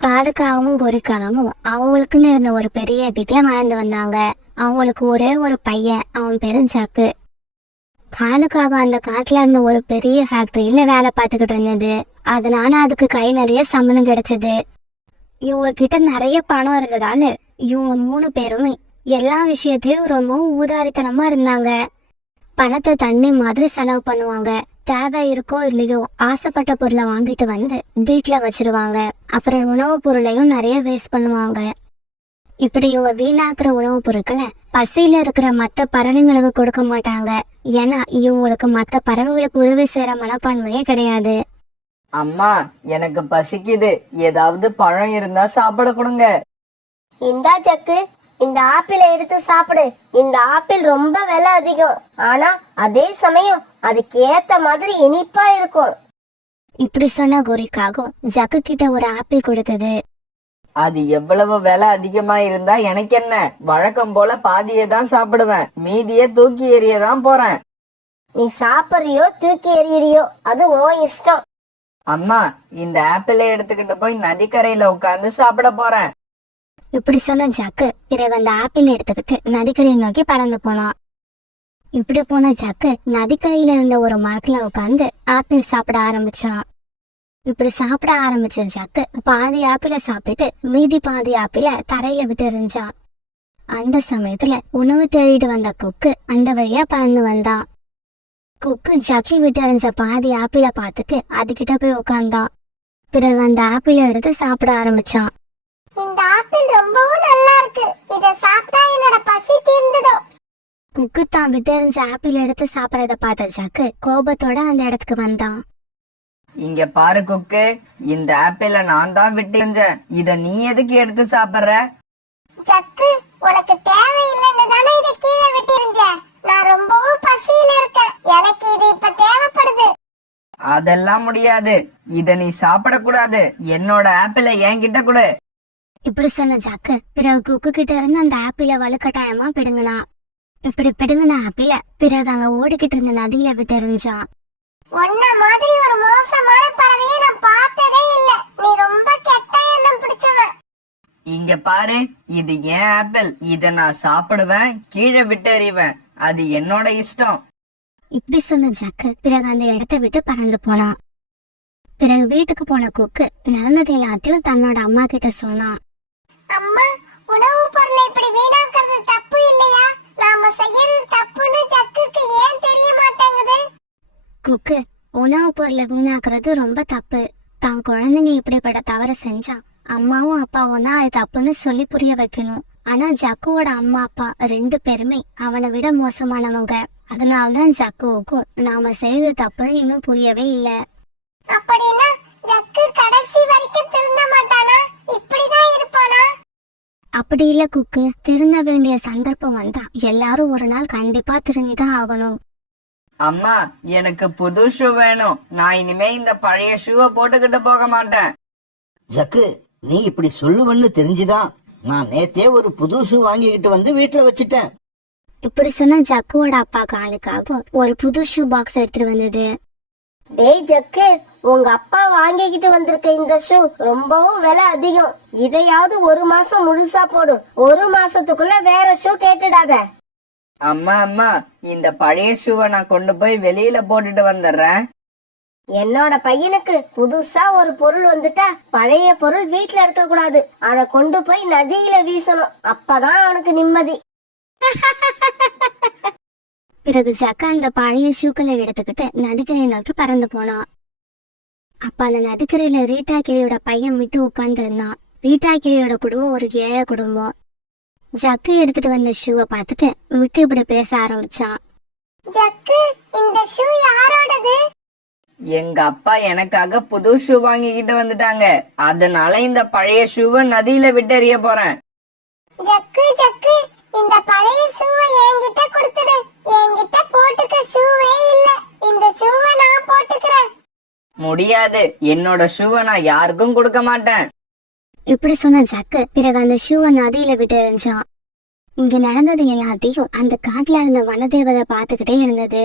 காடுக்காகவும் பொறிக்காகவும் அவங்களுக்குன்னு இருந்த ஒரு பெரிய வீட்டுல வாழ்ந்து வந்தாங்க. அவங்களுக்கு ஒரே ஒரு பையன், அவன் பேரு ஜக்கு. காடுக்காக அந்த காட்டுல இருந்த ஒரு பெரிய ஃபேக்டரியில வேலை பார்த்துக்கிட்டு இருந்தது. அதனால அதுக்கு கை நிறைய சம்பளம் கிடைச்சது. இவங்க கிட்ட நிறைய பணம் இருந்ததால இவங்க 3 பேருமே எல்லா விஷயத்திலயும் ரொம்ப ஊதாரித்தனமா இருந்தாங்க. பணத்தை தண்ணி மாதிரி செலவு பண்ணுவாங்க. தேவை இருக்கோ இல்லையோ ஆசைப்பட்ட பொருளை வாங்கிட்டு வந்து வீட்டுல வச்சிருவாங்க. அப்புறம் உணவு பொருளையும் நிறைய வேஸ்ட் பண்ணுவாங்க. இப்படி இவங்க வீணாக்குற உணவு பொருட்களை பசியில இருக்கிற மற்ற பறவைங்களுக்கு கொடுக்க மாட்டாங்க. ஏன்னா இவங்களுக்கு மற்ற பறவைகளுக்கு உதவி செய்யற மனப்பான்மையே கிடையாது. அம்மா, எனக்கு பசிக்குது, ஏதாவது பழம் இருந்தா சாப்பிட கொடுங்க. இந்தா ஜக்கு, இந்த ஆப்பிளை எடுத்து சாப்பிடு. இந்த ஆப்பிள் ரொம்ப விலை அதிகம், ஆனா அதே சமயம் அதுக்கு ஏத்த மாதிரி இனிப்பா இருக்கும். இப்படி சொன்ன கோரிக்காகும் ஜக்கு கிட்ட ஒரு ஆப்பிள் கொடுத்தது. அது எவ்வளவு விலை அதிகமா இருந்தா எனக்கு என்ன? வழக்கம் போல பாதியை தான் சாப்பிடுவேன், மீதிய தூக்கி எறியதான் போறேன். நீ சாப்பிடுறியோ தூக்கி எறியறியோ அது உன் இஷ்டம். அம்மா, இந்த ஆப்பிளை எடுத்துக்கிட்டு போய் நதிக்கரையில உட்கார்ந்து சாப்பிட போறேன். இப்படி சொன்ன ஜக்கு பிறகு அந்த ஆப்பிள் எடுத்துக்கிட்டு நதிக்கரையை நோக்கி பறந்து போனான். இப்படி போன ஜக்கு நதிக்கரையில இருந்த ஒரு மரத்துல உட்கார்ந்து ஆப்பிள் சாப்பிட ஆரம்பிச்சான். இப்படி சாப்பிட ஆரம்பிச்ச ஜக்கு பாதி ஆப்பிள சாப்பிட்டு மீதி பாதி ஆப்பிள தரையில விட்டு எறிஞ்சான். அந்த சமயத்துல உணவு தேடிட்டு வந்த கொக்கு அந்த வழியா பறந்து வந்தான். கொக்கு ஜக்கி விட்டு எறிஞ்ச பாதி ஆப்பிள பார்த்துட்டு அதுகிட்ட போய் உட்கார்ந்தான். பிறகு அந்த ஆப்பிள எடுத்து சாப்பிட ஆரம்பிச்சான். இந்த ஆப்பிள் ரொம்பவும் நல்லா இருக்கு, இத சாப்பிட்டா என்னோட பசி தீர்ந்துடும். கொக்கு தான் விட்டு எறிஞ்ச ஆப்பிள் எடுத்து சாப்பிடறத பார்த்த ஜக்கு கோபத்தோட அந்த இடத்துக்கு வந்தான். இங்க பாரு கொக்கு, இந்த ஆப்பிள நான் தான் விட்டு எறிஞ்சேன், இத நீ எதுக்கு எடுத்து சாப்பிடுற? ஜக்கு, உனக்கு தேவையில்லைன்னு தானே இதை கீழே விட்டிருந்த. நான் ரொம்பவும் பசியில இருக்கேன், எனக்கு இது இப்ப தேவைப்படுது. அதெல்லாம் முடியாது, இத நீ சாப்பிடக்கூடாது. என்னோட ஆப்பிள என்கிட்ட கொடு. இப்படி சொன்ன ஜக்கு பிறகு கொக்கு கிட்ட இருந்து அந்த ஆப்பிள வலுக்கட்டாயமா பிடுங்கினான். இப்படி பிடுங்கின ஆப்பிள பிறகு அங்க ஓடிக்கிட்டு இருந்த நதியில விட்டு எறிஞ்சான். உன்ன மாதிரி ஒரு மோசமான பறவையை நான் பார்த்ததே இல்ல. நீ ரொம்ப கெட்ட எண்ணம் பிடிச்சவன். இங்க பாரு, இது என் ஆப்பிள், இத நான் சாப்பிடுவேன், கீழே விட்டு எறிவேன், அது என்னோட இஷ்டம். இப்படி சொன்ன ஜக்கு பிறகு அந்த இடத்தை விட்டு பறந்து போனான். பிறகு வீட்டுக்கு போன கொக்கு நடந்தது எல்லாத்தையும் தன்னோட அம்மா கிட்ட சொன்னான். அம்மா, உணவு பொருளை இப்படி வீணாக்குறது தப்பு இல்லையா? நாம செய்யறது தப்புன்னு ஜக்குக்கு ஏன் தெரிய மாட்டேங்குது? கொக்கு உணவு பொருளை வீணாக்குறது ரொம்ப தப்பு. தான் குழந்தைங்க இப்படிப்பட்ட தவறு செஞ்சா அம்மாவும் அப்பாவும் தான் அது தப்புன்னு சொல்லி புரிய வைக்கணும். ஆனா ஜக்குவோட அம்மா அப்பா 2 பேருமே அவனை விட மோசமானவங்க. அதனால்தான் ஜக்குவுக்கும் நாம செய்யறது தப்புன்னு இன்னும் புரியவே இல்லை. அப்படின்னா ஜக்கு கடைசி வரைக்கும் திருந்த மாட்டானா? இப்படிதான் இருப்பானா? அப்படி இல்ல குக்கு, திருந்த வேண்டிய சந்தர்ப்பம் வந்தா எல்லாரும் ஒரு நாள் கண்டிப்பா திருந்திதான் ஆகணும். அம்மா, எனக்கு புது ஷூ வேணும். நான் இனிமே இந்த பழைய ஷூவை போட்டுக்கிட்டு போக மாட்டேன். ஜக்கு, நீ இப்படி சொல்லுவன்னு தெரிஞ்சுதான் நான் நேத்தே ஒரு புது ஷூ வாங்கிக்கிட்டு வந்து வீட்டுல வச்சுட்டேன். இப்படி சொன்ன ஜக்குவோட அப்பா காலுக்காகவும் ஒரு புது ஷூ பாக்ஸ் எடுத்துட்டு வந்தது. டேய் ஜக்கு, உங்க அப்பா வாங்கிக்கிட்டு வந்திருக்க இந்த ஷூ ரொம்பவும் விலை அதிகம். இதையாவது 1 மாசம் முழுசா போடு. 1 மாசத்துக்குள்ள வேற ஷூ கேட்டுடாத. அம்மா அம்மா, இந்த பழைய ஷூவை நான் கொண்டு போய் வெளியில போட்டுட்டு வந்துடுறேன். என்னோட பையனுக்கு புதுசா ஒரு பொருள் வந்துட்டா பழைய பொருள் வீட்டுல இருக்க கூடாது, அதை கொண்டு போய் நதியில வீசணும். அப்பதான் அவனுக்கு நிம்மதி. பிறகு ஜக்கா அந்த பழைய ஷூக்களை எடுத்துக்கிட்டு நதிக்கரையை நோக்கி பறந்து போனான். அப்ப அந்த நதிக்கரையில ரீட்டா கிளியோட பையன் விட்டு உட்கார்ந்து இருந்தான். ரீட்டா கிளியோட குடும்பம் ஒரு ஏழை குடும்பம். ஜக்கு எடுத்துட்டு வந்த ஷூவை பார்த்துட்டு விட்டு இப்படி பேச ஆரம்பிச்சான். ஜக்கு, இந்த ஷூ யாரோடது? எங்க அப்பா எனக்காக புது ஷூ வாங்கிக்கிட்டு வந்துட்டாங்க, அதனால இந்த பழைய ஷூவை நதியில விட்டு எறிய போறேன். ஜக்கு ஜக்கு, இந்த பழைய ஷூவை என்கிட்ட கொடுத்துடு. என்கிட்ட போட்டுக்க ஷூவே இல்ல. இந்த ஷூவை நான் போட்டுக்கிறேன். முடியாது, என்னோட ஷூவை நான் யாருக்கும் கொடுக்க மாட்டேன். இப்படி சொன்ன ஜக்கு பிறகு அந்த ஷூவை நதியில விட்டு எறிஞ்சான். இங்க நடந்தது எல்லாத்தையும் அந்த காட்டுல இருந்த வனதேவதை பார்த்துக்கிட்டே இருந்தது.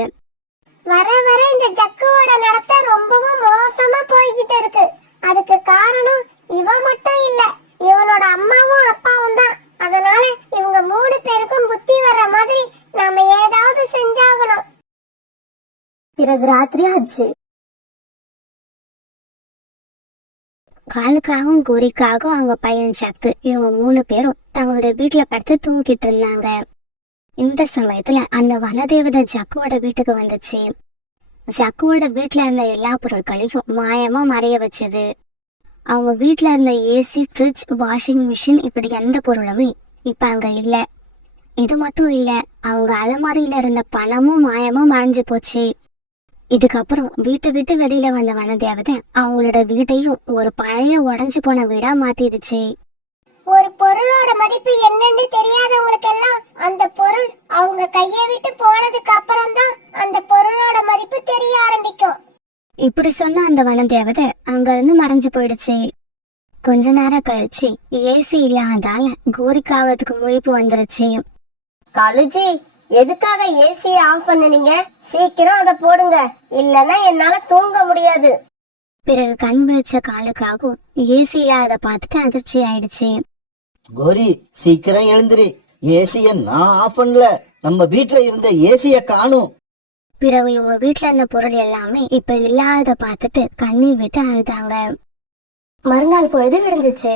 வர வர இந்த ஜக்குவோட நடத்தை ரொம்பவும் மோசமா போய்கிட்டு இருக்கு. அதுக்கு காரணம் இவன் மட்டும் இல்ல, இவனோட அம்மாவும் அப்பாவும் தான். அதனால இவங்க 3 பேருக்கும் புத்தி வர்ற மாதிரி நாம ஏதாவது செஞ்சாகணும். பிறகு ராத்திரி ஆச்சு. காலுக்காகவும் கோரிக்காகவும் அவங்க பையன் சக்கு இவங்க 3 பேரும் தங்களுடைய வீட்டுல படுத்து தூங்கிட்டு இருந்தாங்க. இந்த சமயத்துல அந்த வனதேவதை ஜக்குவோட வீட்டுக்கு வந்துச்சு. ஜக்குவோட வீட்டுல இருந்த எல்லா பொருட்களையும் மாயமா மறைய வச்சது. அவங்க வீட்டுல இருந்த ஏசி, ஃப்ரிட்ஜ், வாஷிங் மிஷின் இப்படி எந்த பொருளுமே இப்ப அங்க இல்ல. இது மட்டும் இல்ல, அவங்க அலமாரியில இருந்த பணமும் மாயமா மறைஞ்சு போச்சு. இதுக்கப்புறம் வீட்டை விட்டு வெளியில வந்த வனதேவதை அவங்களோட வீட்டையும் ஒரு பழைய உடைஞ்சு போன வீடா மாத்திடுச்சு. ஒரு பொருளோட மதிப்பு என்னன்னு தெரியாதவங்களுக்கு எல்லாம் அந்த பொருள் அவங்க கையை விட்டு போனதுக்கு அப்புறம் தான் அந்த பொருளோட மதிப்பு தெரிய ஆரம்பிக்கும். இப்படி சொன்ன அந்த வனதேவதை அங்க இருந்து மறைஞ்சு போயிடுச்சு. கொஞ்ச நேரம் கழிச்சு ஏசி இல்லாதால கோரிக்காகத்துக்கு முழிப்பு வந்துருச்சு. காலுஜி, எதுக்காக ஏசியை ஆஃப் பண்ணுனீங்க? சீக்கிரம் அதை போடுங்க, இல்லனா என்னால தூங்க முடியாது. பிறகு கண் விழிச்ச காலுக்காகவும் ஏசி இல்லாத பார்த்துட்டு அதிர்ச்சி ஆயிடுச்சு. கோரி, சீக்கிரம் எழுந்திரி. ஏசிய நான் ஆஃப் பண்ணல, நம்ம வீட்ல இருந்த ஏசிய காணும். பிறகு இவங்க வீட்டுல இருந்த பொருள் எல்லாமே இப்ப இல்லாத பார்த்துட்டு கண்ணீர் விட்டு அழுதாங்க. மறுநாள் பொழுது விடிஞ்சிச்சு.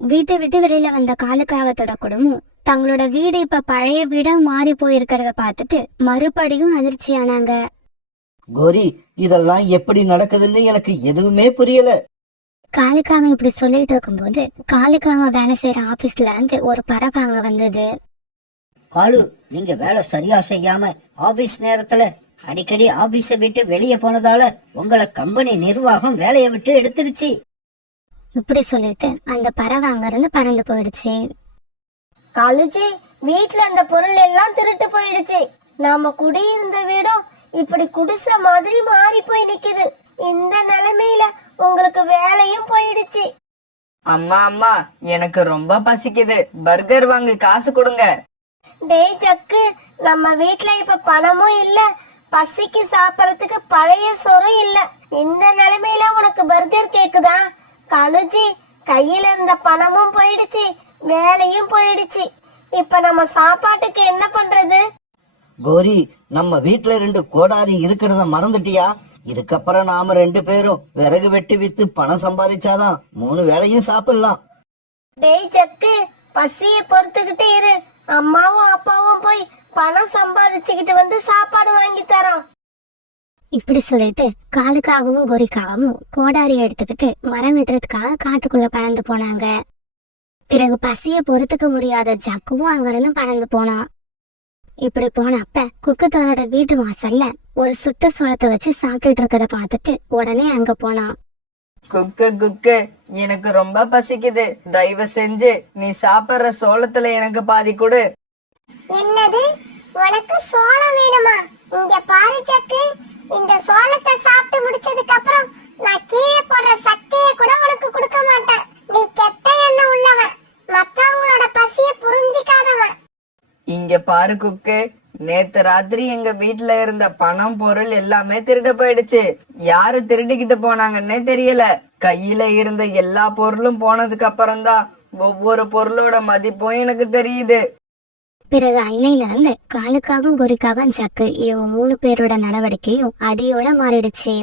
வீட்டை விட்டு வெளியில வந்த காலுக்காகத்தோட குடும்பம் தங்களோட வீடு இப்ப பழைய வீடா மாறி போயிருக்கிறத பார்த்துட்டு மறுபடியும் அதிர்ச்சியானாங்க. கோரி, இதெல்லாம் எப்படி நடக்குதுன்னு எனக்கு எதுவுமே புரியல. காலுக்காக இப்படி சொல்லிட்டு இருக்கும்போது காலுக்காக வேலை செய்யற ஆபீஸ்ல இருந்து ஒரு பறவை அங்க வந்தது. காலு, நீங்க வேலை சரியா செய்யாம ஆபீஸ் நேரத்துல அடிக்கடி ஆபீஸ விட்டு வெளியே போனதால உங்களை கம்பெனி நிர்வாகம் வேலையை விட்டு எடுத்துருச்சு. இப்படி சொல்லிட்டு அந்த பறவை அங்க இருந்து பறந்து போயிடுச்சு. காலுஜி, வீட்ல இருந்த பொருள் எல்லாம் திருட்டு போயிடுச்சு. நாம குடியிருந்த வீடும் இப்படி குடிசை மாதிரி மாறி போய் நிக்குது. இந்த நிலைமையில உங்களுக்கு வேலையும் போயிடுச்சு. அம்மா அம்மா, எனக்கு ரொம்ப பசிக்குது, பர்கர் வாங்க காசு கொடுங்க. டேய் ஜக்கு, நம்ம வீட்ல இப்ப பணமும் இல்ல, பசிக்கு சாப்பிடறதுக்கு பழைய சோறும் இல்ல. இந்த நிலைமையில உனக்கு பர்கர் கேக்குதா? காலுஜி, கையில இருந்த பணமும் போயிடுச்சு, வேலையும் போயிடுச்சு. இப்ப நம்ம சாப்பாட்டுக்கு என்ன பண்றது? கோரி, நம்ம வீட்ல 2 கோடாரி இருக்கிறத மறந்துட்டியா? இதுக்கப்புறம் நாம 2 பேரும் விறகு வெட்டி வித்து பணம் சம்பாதிச்சாதான் 3 வேளையும் சாப்பிடலாம். டேய் ஜக்கு, பசிய பொறுத்துக்கிட்டே இரு. அம்மாவும் அப்பாவும் போய் பணம் சம்பாதிச்சுக்கிட்டு வந்து சாப்பாடு வாங்கி தரோம். இப்படி சொல்லிட்டு காலுக்காகவும் கோரிக்காகவும் கோடாரி எடுத்துக்கிட்டு மரம் வெட்டுறதுக்காக காட்டுக்குள்ள பறந்து போனாங்க. பிறகு பசிய பொறுத்துக்க முடியாத ஜக்குவும் அங்கிருந்து பறந்து போனான். இப்படி போனப்ப குக்கத்தோனோட வீட்டு வாசல்ல ஒரு சுட்ட சோளத்தை வச்சு சாப்பிட்டுட்டு இருக்கத பார்த்துட்டு உடனே அங்க போனான். குக்கு குக்கு, எனக்கு ரொம்ப பசிக்குது, தயவு செஞ்சு நீ சாப்பிடுற சோளத்துல எனக்கு பாதி கொடு. என்னது, உனக்கு சோளம் வேணுமா? இங்க பாரு ஜக்கு, இந்த சோளத்தை சாப்பிட்டு முடிச்சதுக்கு அப்புறம் நான் கீழே போடுற சக்கைய கூட உனக்கு கொடுக்க மாட்டேன். நீ கெட்ட எண்ணம் உள்ளவன், மத்தவங்களோட பசிய புரிஞ்சிக்காதவன். இங்க பாரு குக்கு, நேத்து ராத்திரி எங்க வீட்டுல இருந்த பணம் பொருள் எல்லாமே திருட போயிடுச்சு. யாரு திருடிக்கிட்டு போனாங்கன்னே தெரியல. கையில இருந்த எல்லா பொருளும் போனதுக்கு அப்புறம்தான் ஒவ்வொரு பொருளோட மதிப்பும் எனக்கு தெரியுது. பிறகு அன்னையில இருந்து காலுக்காகவும் கோரிக்காகவும் ஜக்கு இவங்க 3 பேரோட நடவடிக்கையும் அடியோட மாறிடுச்சு.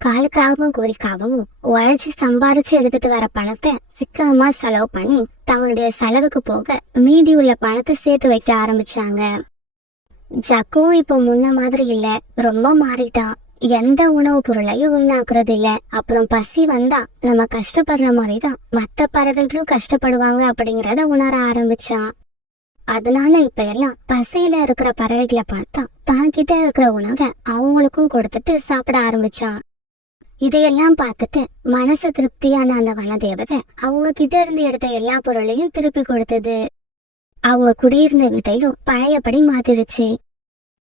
காலுக்காகவும் கோரிக்காகவும் உழைச்சி சம்பாரிச்சு எடுத்துட்டு வர பணத்தை சிக்கனமா செலவு பண்ணி தங்களுடைய செலவுக்கு போக மீதி உள்ள பணத்தை சேர்த்து வைக்க ஆரம்பிச்சாங்க. ஜக்குவும் இப்போ முன்ன மாதிரி இல்ல, ரொம்ப மாறிட்டான். எந்த உணவு பொருளையும் வீணாக்குறது இல்ல. அப்புறம் பசி வந்தா நம்ம கஷ்டப்படுற மாதிரிதான் மத்த பறவைகளும் கஷ்டப்படுவாங்க அப்படிங்கறத உணர ஆரம்பிச்சான். அதனால இப்ப எல்லாம் பசியில இருக்கிற பறவைகளை பார்த்தா தான் கிட்ட இருக்கிற உணவை அவங்களுக்கும் கொடுத்துட்டு சாப்பிட ஆரம்பிச்சான். இதையெல்லாம் பார்த்துட்டு மனசு திருப்தியான அந்த வனதேவதை அவங்க கிட்ட இருந்து எடுத்த எல்லா பொருளையும் திருப்பி கொடுத்தது. அவங்க குடியிருந்த வீட்டையும் பழையபடி மாத்திருச்சு.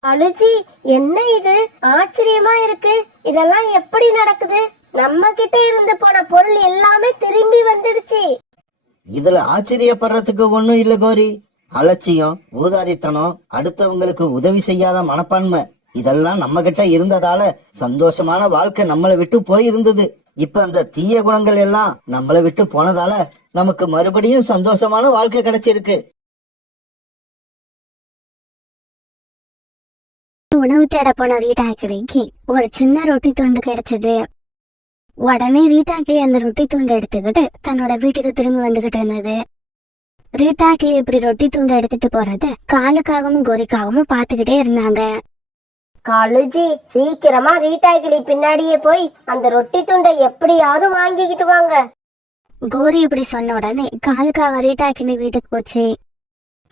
அழுஜி, என்ன இது ஆச்சரியமா இருக்கு. இதெல்லாம் எப்படி நடக்குது? நம்ம கிட்ட இருந்து போன பொருள் எல்லாமே திரும்பி வந்துடுச்சு. இதுல ஆச்சரியப்படுறதுக்கு ஒண்ணும் இல்ல கோரி. அலட்சியம், ஊதாரித்தனம், அடுத்தவங்களுக்கு உதவி செய்யாத மனப்பான்மை இதெல்லாம் நம்ம கிட்ட இருந்ததால சந்தோஷமான வாழ்க்கை நம்மளை விட்டு போயிருந்தது. இப்ப அந்த தீய குணங்கள் எல்லாம் நம்மளை விட்டு போனதால நமக்கு மறுபடியும் சந்தோஷமான வாழ்க்கை கிடைச்சிருக்கு. உணவு தேட போன ரீட்டா கிளிக்கு ஒரு சின்ன ரொட்டி துண்டு கிடைச்சது. உடனே ரீட்டா கிளி அந்த ரொட்டி துண்டை எடுத்துக்கிட்டு தன்னோட வீட்டுக்கு திரும்பி வந்துகிட்டு இருந்தது. ரீட்டா கிளி இப்படி ரொட்டி துண்டை எடுத்துட்டு போறத காலுக்காகவும் கோரிக்காகவும் பாத்துக்கிட்டே இருந்தாங்க. காலுஜி, சீக்கிரமா ரீட்டா கிளி பின்னாடியே போய் அந்த ரொட்டி துண்டை எப்படியாவது வாங்கிக்கிட்டு வாங்க. கோரி இப்படி சொன்ன உடனே காலுக்காக ரீட்டா கிளி வீட்டுக்கு போச்சு.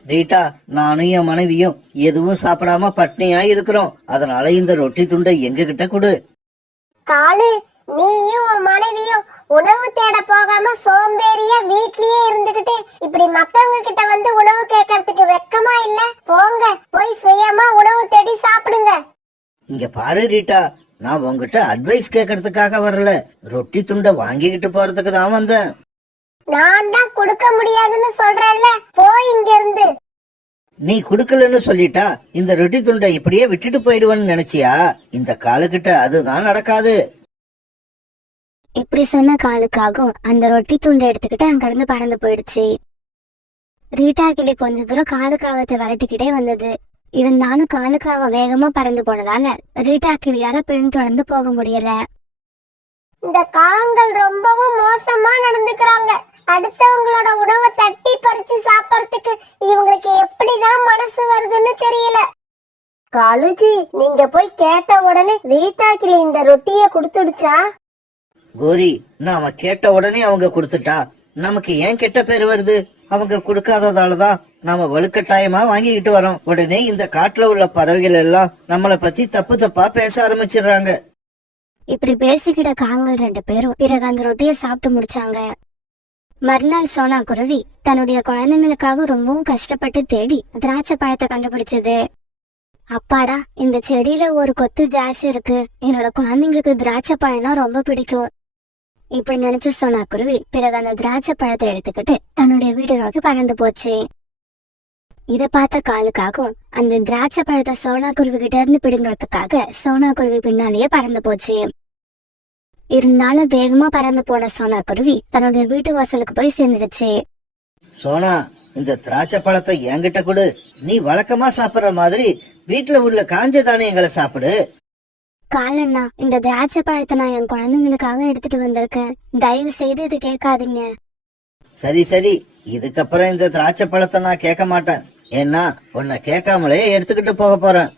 ரீட்டா, நானும் என் மனைவியும் எதுவும் சாப்பிடாம பட்னியா இருக்கிறோம். அதனால இந்த ரொட்டி துண்டை எங்க கிட்ட கொடு. காலு, நீயும் உன் மனைவியும் உணவு தேட போகாம சோம்பேறியா வீட்லயே இருந்துகிட்டு இப்படி மத்தவங்க கிட்ட வந்து உணவு கேட்கறதுக்கு வெக்கமா இல்ல? போங்க, போய் சுயமா உணவு தேடி சாப்பிடுங்க. இங்க பாரு ரீட்டா, நான் உங்ககிட்ட அட்வைஸ் கேட்கறதுக்காக வரல, ரொட்டி துண்டை வாங்கிக்கிட்டு போறதுக்கு தான் வந்தேன். நான் தான் கொடுக்க முடியாதுன்னு சொல்றேன்ல, போய் இங்க இருந்து. நீ குடுக்கலன்னு சொல்லிட்டா இந்த ரொட்டி துண்டை இப்படியே விட்டுட்டு போயிடுவேன்னு நினைச்சியா? இந்த காலுகிட்ட அதுதான் நடக்காது. இப்படி சொன்ன காலுக்காகவும் அந்த ரொட்டி துண்டை எடுத்துக்கிட்டு அங்கிருந்து பறந்து போயிடுச்சு. ரீட்டா கிளி கொஞ்ச தூரம் காலுக்காகத்தை விரட்டிக்கிட்டே வந்தது. இருந்தாலும் காலுக்காக வேகமா பறந்து போனதால ரீட்டா கிளியால பின்தொடர்ந்து போக முடியல. இந்த காகங்கள் ரொம்பவும் மோசமா நடந்துக்கிறாங்க. அடுத்தவங்களோட உணவை தட்டி பறிச்சு சாப்பிடறதுக்கு இவங்களுக்கு எப்படிதான் மனசு வருதுன்னு தெரியல. காலுஜி, நீங்க போய் கேட்ட உடனே ரீட்டா கிளி இந்த ரொட்டிய கொடுத்துடுச்சா? கோரி, நாம கேட்ட உடனே அவங்க கொடுத்துட்டா நமக்கு ஏன் கெட்ட பேர் வருது? அவங்க கொடுக்காததாலதான் நாம வலுக்கட்டாயமா வாங்கிக்கிட்டு வரோம். உடனே இந்த காட்டுல உள்ள பறவைகள் எல்லாம் நம்மளை பத்தி தப்பு தப்பா பேச ஆரம்பிச்சிடுறாங்க. இப்படி பேசிக்கிட்ட காங்கள் 2 பேரும் பிறகு அந்த ரொட்டியை சாப்பிட்டு முடிச்சாங்க. மறுநாள் சோனா குருவி தன்னுடைய குழந்தைங்களுக்காக ரொம்பவும் கஷ்டப்பட்டு தேடி திராட்சை பழத்தை கண்டுபிடிச்சது. அப்பாடா, இந்த செடியில ஒரு கொத்து திராட்சை இருக்கு, என்னோட குழந்தைங்களுக்கு திராட்சை பழம்னா ரொம்ப பிடிக்கும். இப்படி நினைச்ச சோனா குருவி பிறகு அந்த திராட்சை பழத்தை எடுத்துக்கிட்டு தன்னுடைய வீடு நோக்கி பறந்து போச்சு. இத பார்த்த காலுக்காகவும் அந்த திராட்சை பழத்தை சோனா குருவி கிட்ட இருந்து பிடுங்கிறதுக்காக சோனா குருவி பின்னாலேயே பறந்து போச்சு. இருந்தாலும் வேகமா பறந்து போன சோனா குருவி தன்னுடைய வீட்டு வாசலுக்கு போய் சேர்ந்துடுச்சு. சோனா, இந்த திராட்சை பழத்தை என்கிட்ட கொடு. நீ வழக்கமா சாப்பிடுற மாதிரி வீட்டுல உள்ள காஞ்ச தானியங்களை சாப்பிடு. காலண்ணா, இந்த திராட்சை பழத்தை நான் என் குழந்தைங்களுக்காக எடுத்துட்டு வந்திருக்கேன், தயவு செய்து இது கேட்காதீங்க. சரி சரி, இதுக்கப்புறம் இந்த திராட்சை பழத்தை நான் கேட்க மாட்டேன். ஏன்னா உன்னை கேட்காமலே எடுத்துக்கிட்டு போக போறேன்.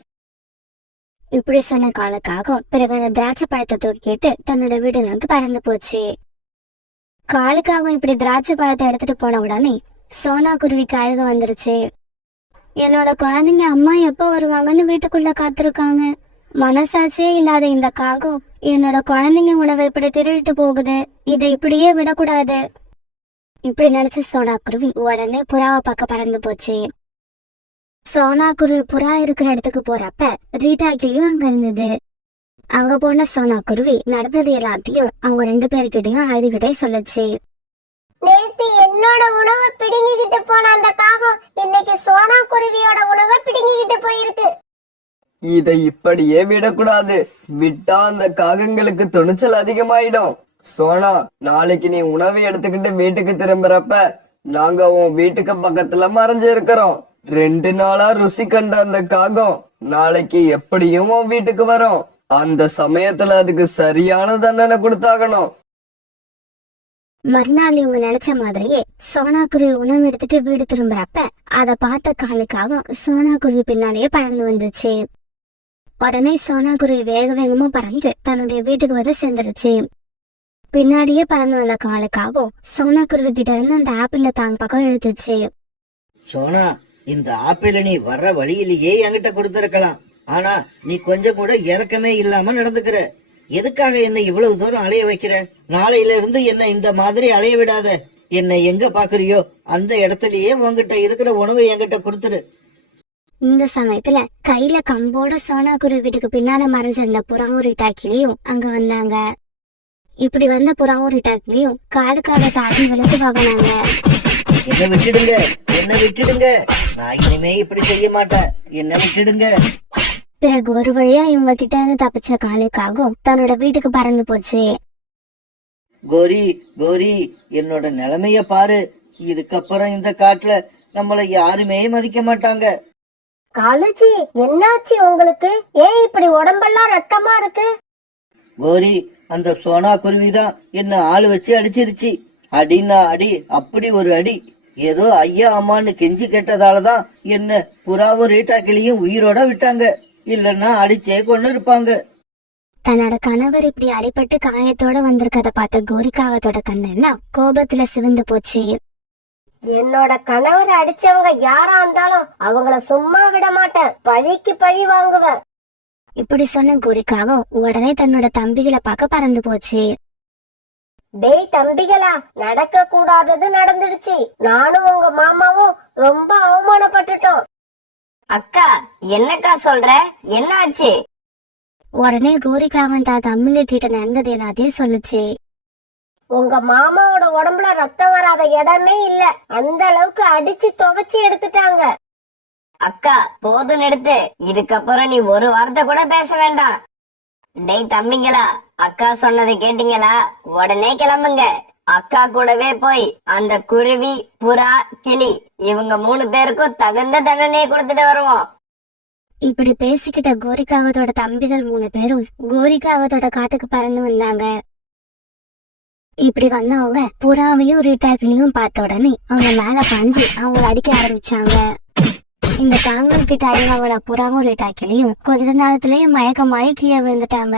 இப்படி சொன்ன காலுக்காக பிறகு அந்த திராட்சை பழத்தை தூக்கிட்டு தன்னோட வீடு நோக்கி பறந்து போச்சு. காலுக்காகவும் இப்படி திராட்சை பழத்தை எடுத்துட்டு போன உடனே சோனா குருவிக்கு அழுக வந்துருச்சு. என்னோட குழந்தைங்க அம்மா எப்ப வருவாங்கன்னு வீட்டுக்குள்ள காத்திருக்காங்க. மனசாட்சியே இல்லாத இந்த காகம் என்னோட குழந்தைங்க உணவை இப்படி திருடிட்டு போகுது, இதை இப்படியே விடக்கூடாது. இப்படி நினைச்சு சோனா குருவி உடனே புறாவை பார்க்க பறந்து போச்சு. சோனா குருவி புறா இருக்கிற இடத்துக்கு போறப்ப ரீட்டா கிளியும் அங்க இருந்தது. அங்க போன சோனா குருவி நடந்தது எல்லாத்தையும் அவங்க 2 பேர்கிட்டயும் அழுதுகிட்டே சொல்லுச்சு. நேத்து என்னோட உணவை பிடுங்கிக்கிட்டு போன அந்த காகம் இன்னைக்கு சோனா குருவியோட உணவை பிடுங்கிக்கிட்டு போயிருக்கு. இதை இப்படியே விடக்கூடாது. விட்டா அந்த காகங்களுக்கு துணிச்சல் அதிகமாயிடும். சோனா, நாளைக்கு நீ உணவை எடுத்துக்கிட்டு வீட்டுக்கு திரும்புறப்ப நாங்க உன் வீட்டுக்கு பக்கத்துல மறைஞ்சு இருக்கிறோம். 2 நாளா ருசி கண்ட அந்த காகம் நாளைக்கு எப்படியும் உன் வீட்டுக்கு வரும். அந்த சமயத்துல அதுக்கு சரியான தண்டனை கொடுத்தாகணும். மறுநாள் இவங்க நினைச்ச மாதிரியே சோனா குருவி உணவு எடுத்துட்டு வீடு திரும்புறப்ப அதை பார்த்த காலுக்காக சோனா குருவி பின்னாலேயே பறந்து வந்துச்சு. உடனே சோனா குருவி வேக வேகமா பறந்து தன்னுடைய வீட்டுக்கு வந்து சேர்ந்துருச்சு. பின்னாடியே பறந்து வந்த காலுக்காகவும் சோனா குருவி கிட்ட இருந்து அந்த ஆப்பிள்ல தாங்க பக்கம் இழுத்துச்சு. சோனா, இந்த ஆப்பிள நீ வர்ற வழியிலேயே என்கிட்ட கொடுத்திருக்கலாம். ஆனா நீ கொஞ்சம் கூட இறக்கமே இல்லாம நடந்துக்கிற. எதுக்காக என்ன இவ்வளவு தூரம் அலைய வைக்கிற? நாளையில இருந்து என்ன இந்த மாதிரி அலைய விடாத. என்னை எங்க பாக்குறியோ அந்த இடத்துலயே உங்ககிட்ட இருக்கிற உணவை என்கிட்ட கொடுத்துரு. இந்த சமயத்துல கையில கம்போட சோனா குருவி வீட்டுக்கு பின்னால மறைஞ்சிருந்த புறாவும் ரீட்டா கிளியும் அங்க வந்தாங்க. இப்படி வந்த புறாவும் ரீட்டா கிளியும் காலுக்காக தாட்டி விழுந்து வாங்கினாங்க. என்ன விட்டுடுங்க, என்ன விட்டுடுங்க. நான் இனிமே இப்படி செய்ய மாட்டேன். என்ன விட்டுடுங்க. பிறகு ஒரு வழியா இவங்க கிட்ட இருந்து தப்பிச்ச காலுக்காகவும் தன்னோட வீட்டுக்கு பறந்து போச்சு. கோரி கோரி, என்னோட நிலைமைய பாரு. இதுக்கப்புறம் இந்த காட்டுல நம்மள யாருமே மதிக்க மாட்டாங்க. காலுஜி, என்னாச்சு உங்களுக்கு? ஏன் இப்படி உடம்பெல்லாம் ரத்தமா இருக்கு? கோரி, அந்த சோனா குருவிதான் என்ன ஆளு வச்சு அடிச்சிருச்சு. அடின்னா அடி, அப்படி ஒரு அடி. ஏதோ ஐயா அம்மான்னு கெஞ்சி கேட்டதாலதான் என்ன புறாவும் ரீட்டா கிளியும் உயிரோட விட்டாங்க. இல்லன்னா அடிச்சே கொண்டு இருப்பாங்க. தன்னோட கணவர் இப்படி அடிபட்டு காயத்தோட வந்திருக்கத பார்த்த கோரிக்காகத்தோட கண்ணென்னா கோபத்துல சிவந்து போச்சு. என்னோட கணவர் அடிச்சவங்க யாரா இருந்தாலும் அவங்கள சும்மா விட மாட்டேன். பழிக்கு பழி வாங்குவேன். இப்படி சொன்ன கோரிக்காக உடனே தன்னோட தம்பிகளை பார்க்க பறந்து போச்சு. டேய் தம்பிகளா, நடக்க கூடாதது நடந்துடுச்சு. நானும் உங்க மாமாவும் ரொம்ப அவமானப்பட்டுட்டோம். அக்கா, என்னக்கா சொல்ற? என்ன ஆச்சு? உடனே கோரிக்காவன் தான் தம்பிங்க கிட்ட நடந்தது எல்லாத்தையும் சொல்லுச்சு. உங்க மாமாவோட உடம்புல ரத்தம் வராத இடமே இல்ல. அந்த அளவுக்கு அடிச்சு துவைச்சு எடுத்துட்டாங்க. அக்கா, போதும் நிறுத்து. இதுக்கப்புறம் நீ ஒரு வார்த்தை கூட பேச வேண்டாம். டேய் தம்பிங்களா, அக்கா சொன்னதை கேட்டீங்களா? உடனே கிளம்புங்க. அக்கா கூடவே போய் அந்த குருவி, புறா, கிளி இவங்க 3 பேருக்கும் தகுந்த தண்டனையை கொடுத்துட்டு வருவோம். இப்படி பேசிக்கிட்ட கோரிக்காகத்தோட தம்பிகள் 3 பேரும் கோரிக்காகத்தோட காட்டுக்கு பறந்து வந்தாங்க. இப்படி வந்தவங்க புறாவையும் ரீட்டாக்கிலையும் பார்த்த உடனே அவங்க மேல பாஞ்சு அவங்கள அடிக்க ஆரம்பிச்சாங்க. இந்த காங்கல் கிட்ட அடிவாங்கள புறாவும் ரீட்டாக்கிலையும் கொஞ்ச நேரத்திலேயே மயக்கமாயி கீழே விழுந்துட்டாங்க.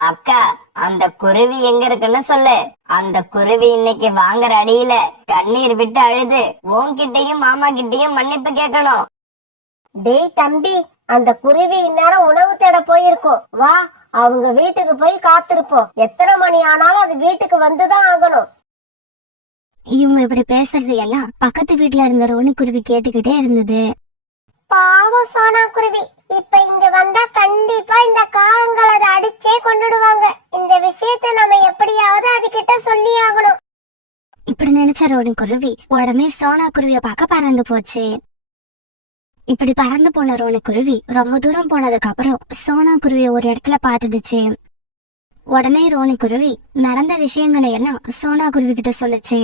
அக்கா, அந்த குருவி எங்க இருக்குன்னு சொல்லு. அந்த குருவி இன்னைக்கு வாங்குற அடியில கண்ணீர் விட்டு அழுது உன்கிட்டயும் மாமா கிட்டயும் மன்னிப்பு கேட்கணும். டேய் தம்பி, அந்த குருவி இந்நேரம் உணவு தேட போயிருக்கோம். வா, அவங்க வீட்டுக்கு போய் காத்திருப்போம். எத்தனை மணி ஆனாலும் அது வீட்டுக்கு வந்துதான் ஆகணும். இவங்க இப்படி பேசுறது எல்லாம் பக்கத்து வீட்டுல இருந்த ரோனி குருவி கேட்டுக்கிட்டே இருந்தது. பாவம் சோனா குருவி, இப்ப இங்க வந்தா கண்டிப்பா இந்த காகங்கள் அதை அடிச்சே கொண்டுடுவாங்க. இந்த விஷயத்தை நம்ம எப்படியாவது அதுகிட்ட சொல்லி ஆகணும். இப்படி நினைச்ச ரோனி குருவி உடனே சோனா குருவிய பார்க்க பறந்து போச்சு. இப்படி பறந்து போன ரோனி குருவி ரொம்ப தூரம் போனதுக்கு அப்புறம் சோனா குருவிய ஒரு இடத்துல பாத்துடுச்சு. உடனே ரோனி குருவி நடந்த விஷயங்களை எல்லாம் சோனா குருவி கிட்ட சொல்லுச்சு.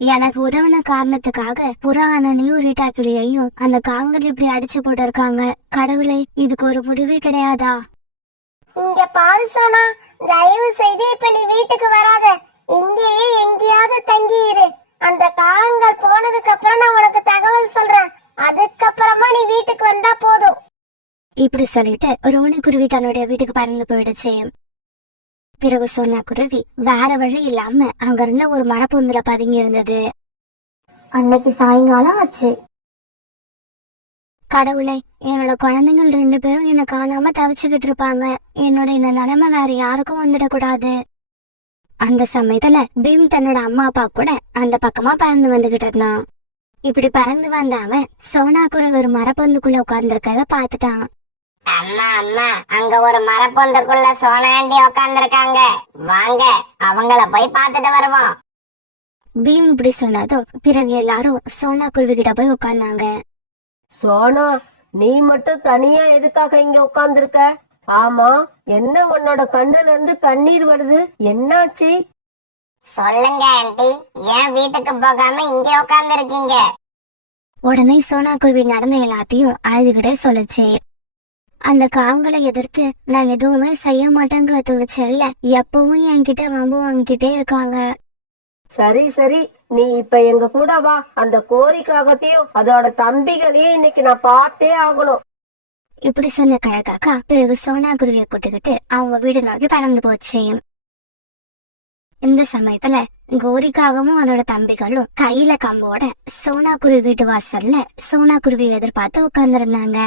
எனக்கு உதவின காரணத்துக்காக புறா அண்ணனையும் ரீட்டா கிளியையும் அந்த காங்கல் இப்படி அடிச்சு போட்டு இருக்காங்க. கடவுளே, இதுக்கு ஒரு முடிவே கிடையாதா? இங்க பாரு சோனா, தயவு செய்து இப்ப நீ வீட்டுக்கு வராத. இங்கேயே எங்கேயாவது தங்கி இரு. அந்த காகங்கள் போனதுக்கு அப்புறம் நான் உனக்கு தகவல் சொல்றேன். அதுக்கப்புறமா நீ வீட்டுக்கு வந்தா போதும். இப்படி சொல்லிட்டு ரோனி குருவி தன்னுடைய வீட்டுக்கு பறந்து போயிடுச்சு. பிறகு சோனா குருவி வேற வழி இல்லாம அங்க இருந்த ஒரு மரப்பொந்துல பதுங்கி இருந்தது. அன்னைக்கு சாயங்காலம் ஆச்சு. கடவுளே, என்னோட குழந்தைகள் 2 பேரும் என்ன காணாம தவிச்சுக்கிட்டு இருப்பாங்க. என்னோட இந்த நிலைமை வேற யாருக்கும் வந்துடக்கூடாது. அந்த சமயத்துல பீம் தன்னோட அம்மா அப்பா கூட அந்த பக்கமா பறந்து வந்துகிட்டு இருந்தான். இப்படி பறந்து வந்த அவன் சோனா குருவி ஒரு மரப்பொந்துக்குள்ள உட்கார்ந்து இருக்கத பாத்துட்டான். அம்மா அம்மா, அங்க ஒரு மரப்பொந்துக்குள்ள சோனாண்டி உட்கார்ந்துருக்காங்க. வாங்க, அவங்கள போய் பார்த்துட்டு வருவோம். பீம் இப்படி சொன்னதும் பிறகு எல்லாரும் சோனா குருவி கிட்ட போய் உட்கார்ந்தாங்க. சோனா, நீ மட்டும் தனியா எதுக்காக இங்க உட்கார்ந்துருக்க? ஆமா, என்ன உன்னோட கண்ணுல இருந்து கண்ணீர் வருது? என்னாச்சு? சொல்லுங்க ஆண்டி, ஏன் வீட்டுக்கு போகாம இங்க உட்கார்ந்து இருக்கீங்க? உடனே சோனா குருவி நடந்த எல்லாத்தையும் அழுதுகிட்டே சொல்லுச்சு. அந்த காங்களை எதிர்த்து நான் எதுவுமே செய்ய மாட்டேங்கிற துணிச்சல்ல எப்பவும் என்கிட்ட வம்பு வாங்கிக்கிட்டே இருக்காங்க. சரி சரி, நீ இப்ப எங்க கூட வா. அந்த கோரிக்காகத்தையும் அதோட தம்பிகளையும் இன்னைக்கு நான் பார்த்தே ஆகணும். இப்படி சொன்ன கழகாக்கா பிறகு சோனா குருவியை போட்டுக்கிட்டு அவங்க வீடு நோக்கி பறந்து போச்சு. இந்த சமயத்துல கோரிக்காகவும் அதோட தம்பிகளும் கையில கம்போட சோனா குருவி வீட்டு வாசல்ல சோனா குருவி எதிர்பார்த்து உட்கார்ந்துருந்தாங்க.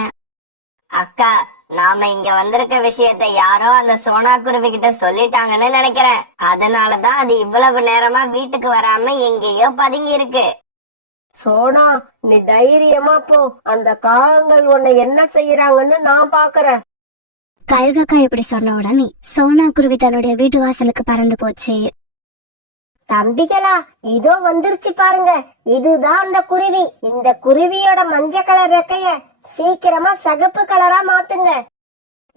அக்கா, நாம இங்க வந்திருக்க விஷயத்தை யாரோ அந்த சோனா குருவி கிட்ட சொல்லிட்டாங்கன்னு நினைக்கிறேன். அதனாலதான் அது இவ்வளவு நேரமா வீட்டுக்கு வராம எங்கேயோ பதுங்கி இருக்கு. சோனா, நீ தைரியமா போ. அந்த காகங்கள் உன்னை என்ன செய்யறாங்கன்னு நான் பாக்குறேன். கழுகக்கா இப்படி சொன்ன உடனே சோனா குருவி தன்னுடைய வீட்டு வாசலுக்கு பறந்து போச்சு. தம்பிகளா, இதோ வந்துருச்சு பாருங்க. இதுதான் அந்த குருவி. இந்த குருவியோட மஞ்சள் கலர் ரெக்கைய சீக்கிரமா சிகப்பு கலரா மாத்துங்க.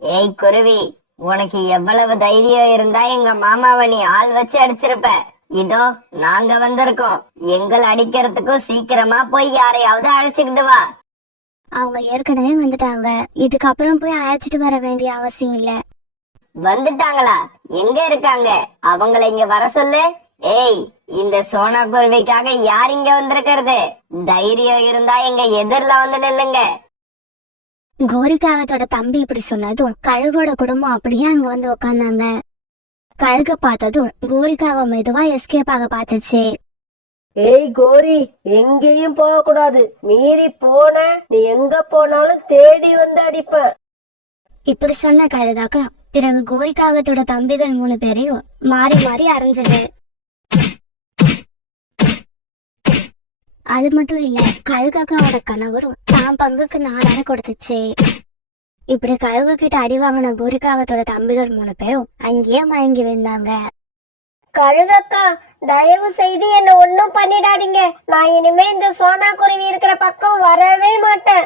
ஏய் குருவி, உனக்கு எவ்வளவு தைரியம் இருந்தா எங்க மாமாவை நீ ஆள் வச்சு அடிச்சிருப்ப. இதோ நாங்க வந்திருக்கோம். எங்களை அடிக்கிறதுக்கும் சீக்கிரமா போய் யாரையாவது அழைச்சுக்கிட்டு வா. அவங்க ஏற்கனவே வந்துட்டாங்க, இதுக்கப்புறம் போய் அழைச்சிட்டு வர வேண்டிய அவசியம் இல்ல. வந்துட்டாங்களா? எங்க இருக்காங்க? அவங்கள இங்க வர சொல்லு. ஏய், இந்த சோனா குருவிக்காக யார் இங்க வந்திருக்கிறது? தைரியம் இருந்தா எங்க எதிரில வந்து நில்லுங்க. கோரிக்காகத்தோட தம்பி இப்படி சொன்னதும் கழுகோட குடும்பம் அப்படியே அங்க வந்து உக்காந்தாங்க. கழுக பார்த்ததும் கோரிக்காக மெதுவா எஸ்கேப் ஆக பார்த்துச்சு. ஏய் கோரி, எங்கேயும் போக கூடாது. மீறி போன நீ எங்க போனாலும் தேடி வந்து அடிப்ப. இப்படி சொன்ன கழுகாக்கா பிறகு கோரிக்காகத்தோட தம்பிகள் 3 பேரையும் மாறி மாறி அரைஞ்சது. அது மட்டும் இல்ல, கழுகாக்காவோட கணவரும் தான் பங்குக்கு 4 அரை கொடுத்துச்சு. இப்படி கழுகு கிட்ட அடி வாங்கின கோரிக்காகத்தோட தம்பிகள் 3 பேரும் அங்கேயே மயங்கி விழுந்தாங்க. கழுகக்கா, தயவு செய்து என்ன ஒண்ணும் பண்ணிடாதீங்க. நான் இனிமே இந்த சோனா குருவி இருக்கிற பக்கம் வரவே மாட்டேன்.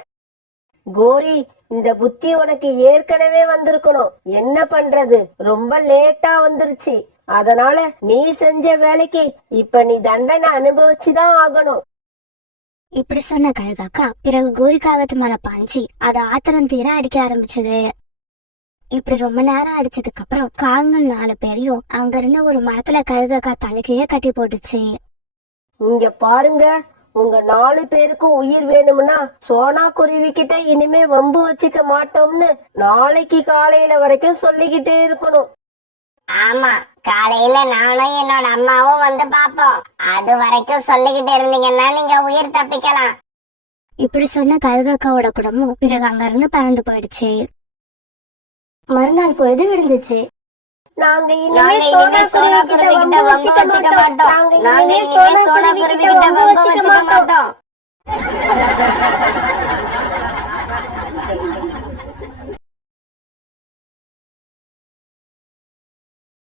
கோரி, இந்த புத்தி உனக்கு ஏற்கனவே வந்திருக்கணும். என்ன பண்றது, ரொம்ப லேட்டா வந்துருச்சு. அதனால நீ செஞ்ச வேலைக்கு இப்ப நீ தண்டனை அனுபவிச்சுதான் ஆகணும். இப்படி சொன்ன கழுகாக்கா பிறகு கோரிக்காகத்து மேல பாஞ்சி அதை ஆத்திரம் தீர அடிக்க ஆரம்பிச்சது. இப்படி ரொம்ப நேரம் அடிச்சதுக்கு அப்புறம் காங்கள் 4 பேரையும் அங்க இருந்த ஒரு மரத்துல கழுகாக்கா தலைக்கையே கட்டி போட்டுச்சு. இங்க பாருங்க, உங்க 4 பேருக்கும் உயிர் வேணும்னா சோனா குருவி கிட்ட இனிமே வம்பு வச்சுக்க மாட்டோம்னு நாளைக்கு காலையில வரைக்கும் சொல்லிக்கிட்டே இருக்கணும். ஆமா, காலையில நானும் என்னோட அம்மாவும் வந்து பாப்போம். அது வரைக்கும் சொல்லிக்கிட்டு இருந்தீங்கன்னா நீங்க உயிர் தப்பிக்கலாம். இப்படி சொன்ன கழுகாக்காவோட குடும்பம் பிறகு அங்க இருந்து பறந்து போயிடுச்சு. மறுநாள் பொழுது விடிஞ்சிச்சு. நாங்க இனிமே சோனா குருவி கிட்ட வம்பு வச்சுக்க மாட்டோம். நாங்க இனிமே சோனா குருவி கிட்ட வம்பு வச்சுக்க மாட்டோம்.